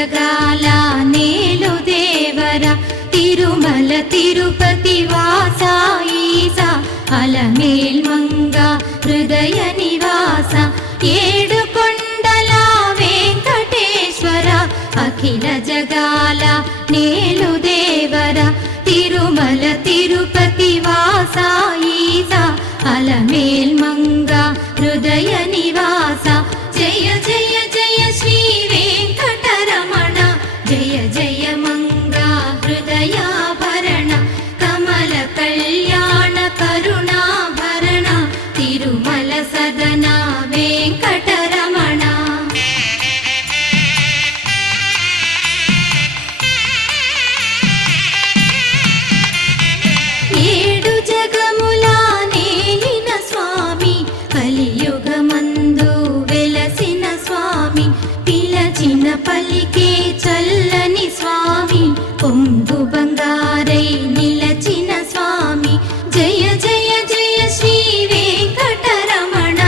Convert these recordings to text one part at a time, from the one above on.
జగాల నేలు దేవర తిరుమల తిరుపతి వాస ఈసా అలమేల్ మంగ హృదయ నివాస ఏడు కొండల వెంకటేశ్వర అఖిల జగాల నేలు దేవర తిరుమల తిరుపతి వాస ఈసా అలమేల్ మంగ హృదయ నివాస జయ జయ జయ శ్రీ వెంకటరమణ జయ జయ మంగ హృదయాభరణ కమల కళ్యాణ కరుణాభరణ తిరుమల సదన వెంకటరమణ. ఏడు జగముల నేలిన స్వామి కలియుగమందు వెలసిన స్వామి పిలచిన పలికే చల్లని స్వామి పొంగు బంగారై నిలచిన స్వామి జయ జయ జయ శ్రీ వెంకటరమణ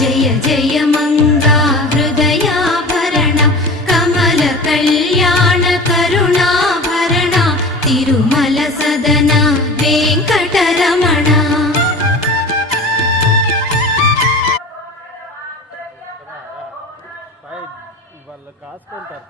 జయ జయ మంగా హృదయాభరణ కమల కళ్యాణ కరుణాభరణ తిరుమల సదన వెంకటరమణ. వాళ్ళు కాసుకుంటారు